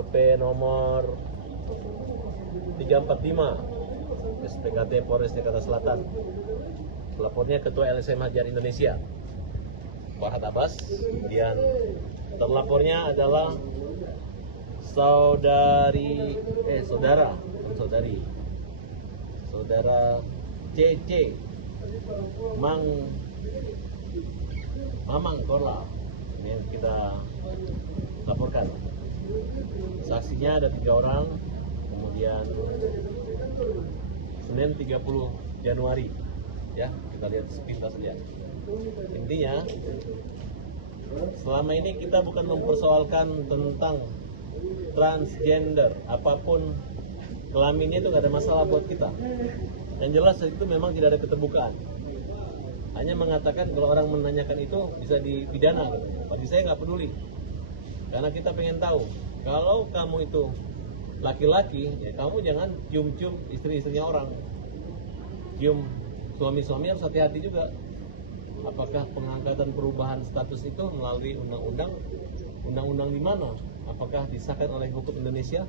PP nomor 345 SPKT Polres Jakarta Selatan. Pelapornya Ketua LSM Hajar Indonesia, Farhad Abbas. Kemudian terlapornya adalah saudara CC Mamang Korla, ini yang kita laporkan. Saksinya ada 3 orang. Kemudian Senin 30 Januari, ya kita lihat sepintas saja. Intinya selama ini kita bukan mempersoalkan tentang transgender, apapun kelaminnya itu nggak ada masalah buat kita. Yang jelas itu memang tidak ada keterbukaan. Hanya mengatakan kalau orang menanyakan itu bisa dipidana. Bagi saya nggak peduli, karena kita pengen tahu kalau kamu itu laki-laki, ya kamu jangan cium-cium istri-istrinya orang. Cium suami-suami harus hati-hati juga. Apakah pengangkatan perubahan status itu melalui undang-undang di mana? Apakah disahkan oleh hukum Indonesia?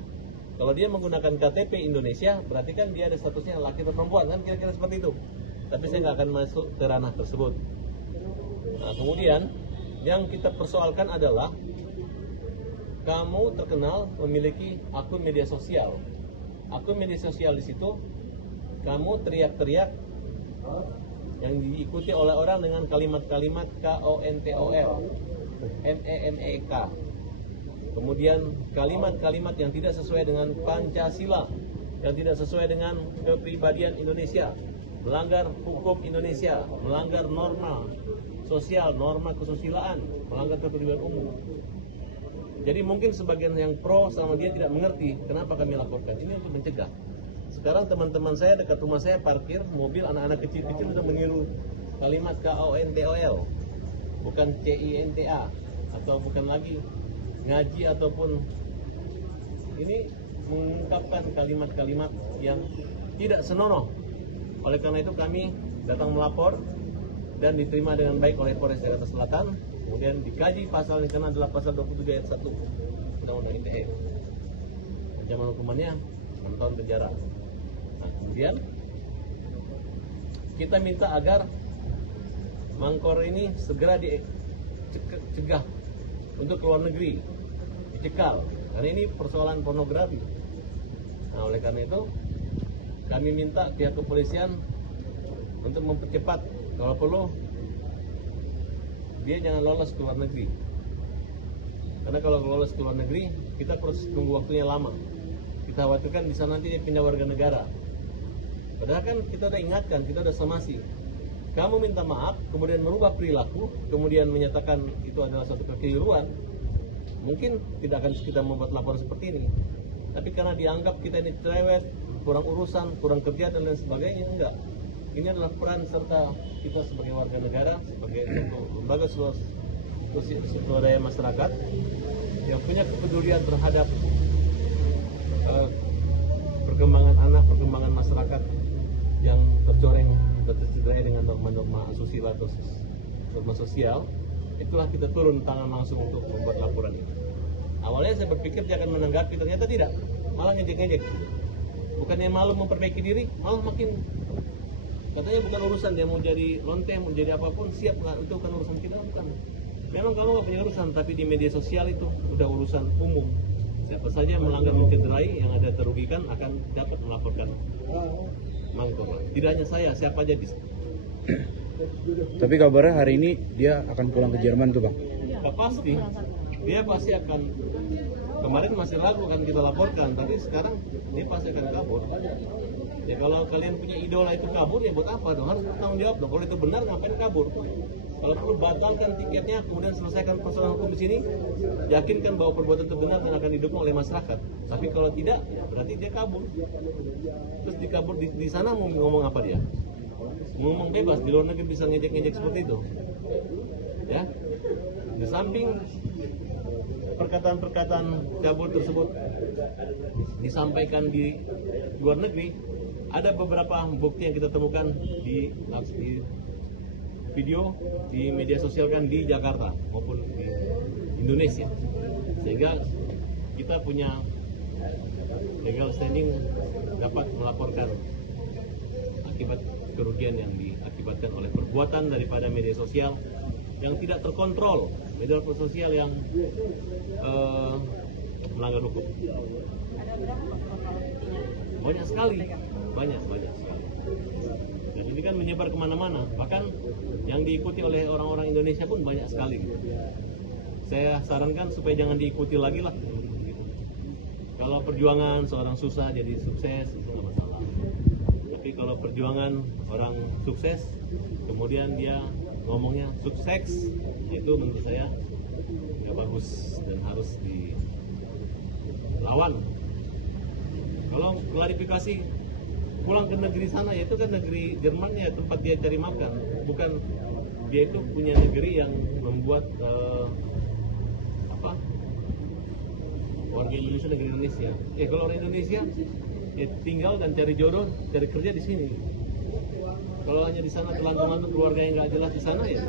Kalau dia menggunakan KTP Indonesia, berarti kan dia ada statusnya laki atau perempuan, kan kira-kira seperti itu. Tapi saya nggak akan masuk ke ranah tersebut. Nah, kemudian yang kita persoalkan adalah kamu terkenal memiliki akun media sosial. Akun media sosial di situ kamu teriak-teriak yang diikuti oleh orang dengan kalimat-kalimat KONTOL, MENEK. Kemudian kalimat-kalimat yang tidak sesuai dengan Pancasila, yang tidak sesuai dengan kepribadian Indonesia, melanggar hukum Indonesia, melanggar norma sosial, norma kesusilaan, melanggar ketertiban umum. Jadi mungkin sebagian yang pro sama dia tidak mengerti kenapa kami laporkan. Ini untuk mencegah. Sekarang teman-teman saya dekat rumah saya parkir mobil anak-anak kecil-kecil untuk meniru kalimat KONTOL, bukan CINTA, atau bukan lagi ngaji ataupun ini mengungkapkan kalimat-kalimat yang tidak senonoh. Oleh karena itu kami datang melapor dan diterima dengan baik oleh Polres Jakarta Selatan. Kemudian dikaji pasalnya karena adalah pasal 27 ayat 1 Undang-Undang ITE. Ancaman hukumannya 6 tahun penjara. Nah, kemudian kita minta agar Mangkor ini segera dicegah untuk keluar negeri, dicekal, karena ini persoalan pornografi. Nah, oleh karena itu kami minta pihak kepolisian untuk mempercepat, kalau perlu dia jangan lolos ke luar negeri. Karena kalau lolos ke luar negeri, kita terus tunggu waktunya lama. Kita khawatirkan bisa nanti dia pindah warga negara. Padahal kan kita udah ingatkan, kita udah somasi. Kamu minta maaf, kemudian merubah perilaku, kemudian menyatakan itu adalah suatu kekeliruan. Mungkin tidak akan kita membuat laporan seperti ini. Tapi karena dianggap kita ini cerewet, kurang urusan, kurang kerja dan lain sebagainya, enggak. Ini adalah peran serta kita sebagai warga negara, sebagai lembaga swadaya masyarakat yang punya kepedulian terhadap perkembangan anak, perkembangan masyarakat yang tercoreng, tercederai dengan norma-norma asusila atau norma sosial. Itulah kita turun tangan langsung untuk membuat laporan ini. Awalnya saya berpikir dia akan menanggapi, ternyata tidak, malah ngejek-ngejek. Bukannya malu memperbaiki diri, malah makin katanya bukan urusan dia mau jadi lonteng, mau jadi apapun, siap nggak, itu bukan urusan kita, bukan. Memang kamu nggak punya urusan, tapi di media sosial itu udah urusan umum. Siapa saja yang melanggar mencederai, yang ada terugikan akan dapat melaporkan Mangkor. Tidak hanya saya, siapa aja bisa. Tapi kabarnya hari ini dia akan pulang ke Jerman tuh, Bang. Ya, pasti, dia pasti akan. Kemarin masih ragu kan kita laporkan, tapi sekarang dia pasti akan kabur. Ya kalau kalian punya idola itu kabur, ya buat apa dong? Harus bertanggung jawab dong. Kalau itu benar, ngapain kabur? Kalau perlu batalkan tiketnya, kemudian selesaikan persoalan hukum di sini, yakinkan bahwa perbuatan itu benar dan akan didukung oleh masyarakat. Tapi kalau tidak, berarti dia kabur. Terus dikabur di sana mau ngomong apa dia? Ngomong bebas, di luar negeri bisa ngejek-ngejek seperti itu. Ya, di samping perkataan-perkataan cabul tersebut disampaikan di luar negeri, ada beberapa bukti yang kita temukan di video di media sosial kan di Jakarta maupun di Indonesia, sehingga kita punya legal standing dapat melaporkan akibat kerugian yang diakibatkan oleh perbuatan daripada media sosial yang tidak terkontrol, media sosial yang melanggar hukum. Banyak sekali. Dan ini kan menyebar kemana-mana, bahkan yang diikuti oleh orang-orang Indonesia pun banyak sekali. Saya sarankan supaya jangan diikuti lagi lah. Kalau perjuangan seorang susah jadi sukses, itu nggak masalah. Tapi kalau perjuangan orang sukses, kemudian dia ngomongnya sukses, itu menurut saya nggak bagus dan harus dilawan. Kalau klarifikasi pulang ke negeri sana, yaitu kan negeri Jerman ya, tempat dia cari makan, bukan dia itu punya negeri yang membuat warga Indonesia, negeri Indonesia. Kalau orang Indonesia ya tinggal dan cari jodoh, cari kerja di sini. Kalau hanya di sana telantung-lantung keluarga yang nggak jelas di sana ya.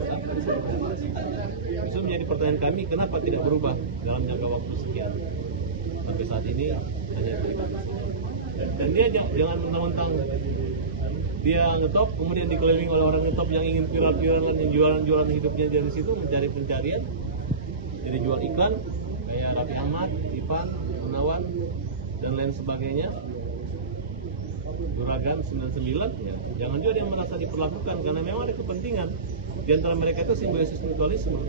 Itu menjadi pertanyaan kami, kenapa tidak berubah dalam jangka waktu sekian sampai saat ini hanya berubah. Dan dia jangan mentang-mentang dia ngetop, kemudian dikelilingi oleh orang ngetop yang ingin viral-viralan, yang jualan hidupnya dari situ, mencari pencarian, jadi jual iklan kayak Raffi Ahmad, Ivan, Gunawan, dan lain sebagainya. Juragan 99, ya jangan juga dia merasa diperlakukan, karena memang ada kepentingan di antara mereka itu simbiosis mutualisme.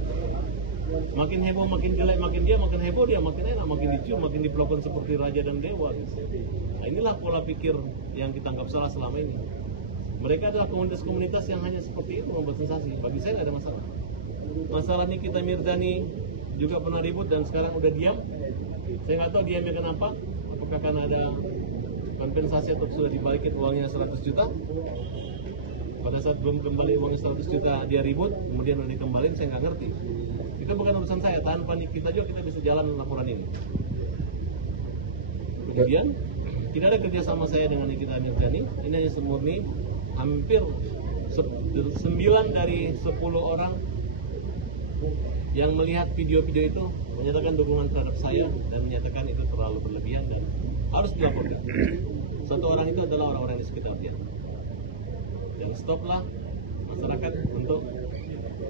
Makin heboh, makin jelek, makin heboh dia, makin enak, makin dicium, makin diperlakukan seperti raja dan dewa. Nah, inilah pola pikir yang kita anggap salah selama ini. Mereka adalah komunitas-komunitas yang hanya seperti itu, membuat sensasi. Bagi saya nggak ada masalah. Masalah Nikita Mirzani juga pernah ribut dan sekarang udah diam. Saya nggak tahu diamnya kenapa. Apakah karena ada kompensasi atau sudah dibalikin uangnya 100 juta? Pada saat belum kembali uangnya 100 juta dia ribut, kemudian udah dikembaliin, saya nggak ngerti. Itu bukan urusan saya. Tanpa Nikita juga kita bisa jalan laporan ini. Kemudian tidak ada kerjasama saya dengan Nikita Mirzani. Ini hanya semurni hampir 9 dari 10 orang yang melihat video-video itu menyatakan dukungan terhadap saya dan menyatakan itu terlalu berlebihan dan harus dilaporkan. Satu orang itu adalah orang-orang di sekitar dia. Dan stoplah masyarakat untuk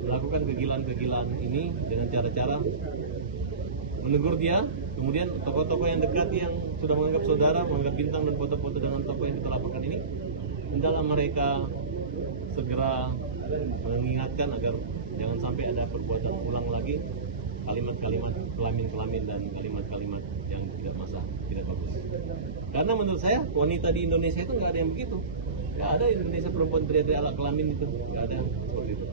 melakukan kegilaan-kegilaan ini dengan cara-cara menegur dia. Kemudian tokoh-tokoh yang dekat yang sudah menganggap saudara, menganggap bintang dan foto-foto dengan tokoh yang kita laporkan ini, hendaklah mereka segera mengingatkan agar jangan sampai ada perbuatan ulang lagi, kalimat-kalimat kelamin-kelamin dan kalimat-kalimat yang tidak bagus. Karena menurut saya wanita di Indonesia itu nggak ada yang begitu. Nggak ada Indonesia perempuan teriak-teriak ala kelamin itu, nggak ada seperti itu.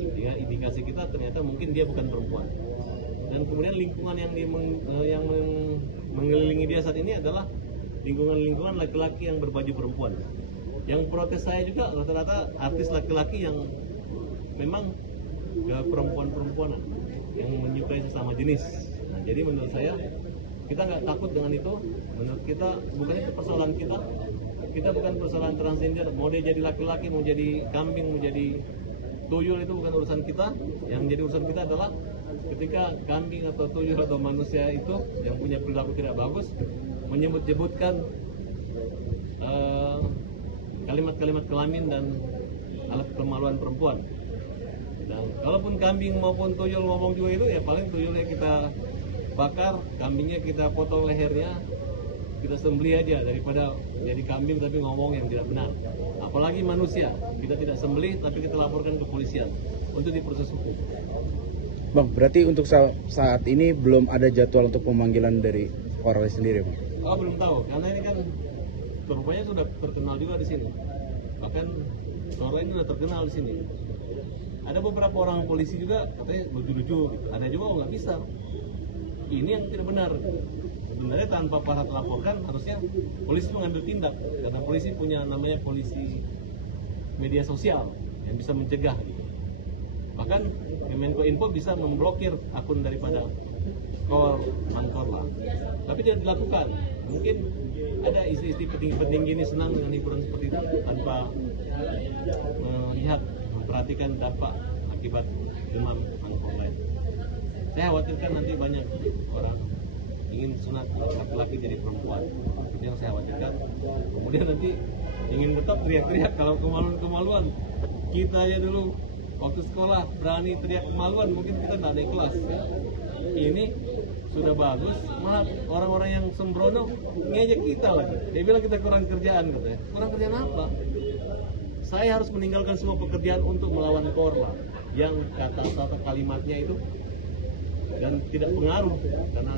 Jadi indikasi kita ternyata mungkin dia bukan perempuan. Dan kemudian lingkungan yang mengelilingi dia saat ini adalah lingkungan laki-laki yang berbaju perempuan. Yang protes saya juga rata-rata artis laki-laki yang memang perempuan-perempuanan yang menyukai sesama jenis. Nah, jadi menurut saya kita nggak takut dengan itu. Menurut kita bukan itu persoalan kita. Kita bukan persoalan transgender. Mau dia jadi laki-laki, mau jadi kambing, mau jadi tuyul, itu bukan urusan kita. Yang jadi urusan kita adalah ketika kambing atau tuyul atau manusia itu yang punya perilaku tidak bagus menyebut-nyebutkan kalimat-kalimat kelamin dan alat kemaluan perempuan. Dan kalaupun kambing maupun tuyul ngomong juga itu, ya paling tuyulnya kita bakar, kambingnya kita potong lehernya, kita sembelih aja daripada jadi kambing tapi ngomong yang tidak benar. Apalagi manusia, kita tidak sembelih tapi kita laporkan ke kepolisian untuk diproses hukum. Bang, berarti untuk saat ini belum ada jadwal untuk pemanggilan dari Polres sendiri, Bang? Oh, belum tahu, karena ini kan rupanya sudah terkenal juga di sini. Bahkan sore ini sudah terkenal di sini. Ada beberapa orang polisi juga katanya lucu-lucu gitu. Ada juga nggak bisa. Ini yang tidak benar. Sebenarnya tanpa para laporkan harusnya polisi mengambil tindak, karena polisi punya namanya polisi media sosial yang bisa mencegah gitu. Bahkan Kemenko Info bisa memblokir akun daripada Korlantas, tapi tidak dilakukan. Mungkin ada istri-istri petinggi-petinggi ini senang dengan hiburan seperti itu tanpa melihat, memperhatikan dampak akibat demam online. Saya khawatirkan nanti banyak orang ingin sunat laki-laki jadi perempuan. Itu yang saya khawatirkan. Kemudian nanti ingin tetap teriak-teriak kalau kemaluan-kemaluan. Kita aja dulu waktu sekolah berani teriak kemaluan, mungkin kita nggak naik kelas. Ini sudah bagus, malah orang-orang yang sembrono ngejek kita lagi. Dia bilang kita kurang kerjaan katanya. Kurang kerjaan apa? Saya harus meninggalkan semua pekerjaan untuk melawan Korla yang kata-kata kalimatnya itu dan tidak pengaruh, karena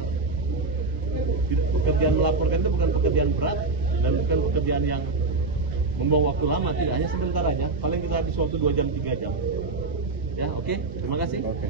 pekerjaan melaporkan itu bukan pekerjaan berat dan bukan pekerjaan yang membawa waktu lama, tidak, hanya sebentar aja, paling kita habis waktu 2 jam 3 jam ya. Oke, terima kasih. Oke.